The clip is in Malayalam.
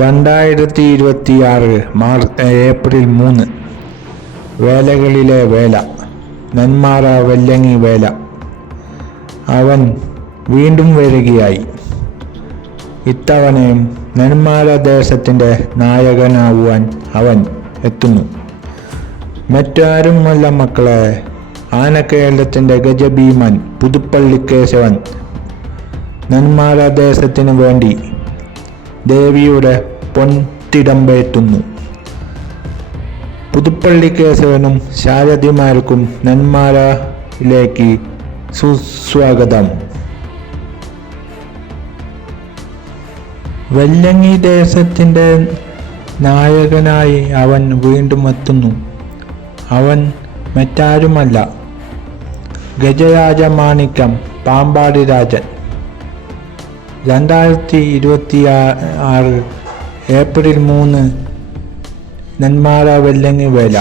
രണ്ടായിരത്തി ഇരുപത്തി ആറ് മാർച്ച് ഏപ്രിൽ മൂന്ന്. വേലകളിലെ വേല. നെന്മാറ വെല്ലങ്ങി വേല. അവൻ വീണ്ടും വരികയായി. ഇത്തവണയും നെന്മാറ ദേശത്തിന്റെ നായകനാവുവാൻ അവൻ എത്തുന്നു. മറ്റാരുമല്ല മക്കളെ. ആനക്കേരളത്തിന്റെ ഗജഭീമൻ പുതുപ്പള്ളി കേശവൻ. നെന്മാറ ദേശത്തിനു വേണ്ടി ദേവിയുടെ പൊൻതിടമ്പേറ്റുന്നു. പുതുപ്പള്ളി കേശവനും ശാരദിമാർക്കും നന്മാരയിലേക്ക് സുസ്വാഗതം. വെല്ലങ്ങി ദേശത്തിന്റെ നായകനായി അവൻ വീണ്ടും എത്തുന്നു. അവൻ മറ്റാരുമല്ല. ഗജരാജ മാണിക്യം പാമ്പാടി രാജൻ രണ്ടായിരത്തി ഇരുപത്തി ആറ് ഏപ്രിൽ മൂന്ന് നെന്മാറ വെല്ലങ്ങി വേല.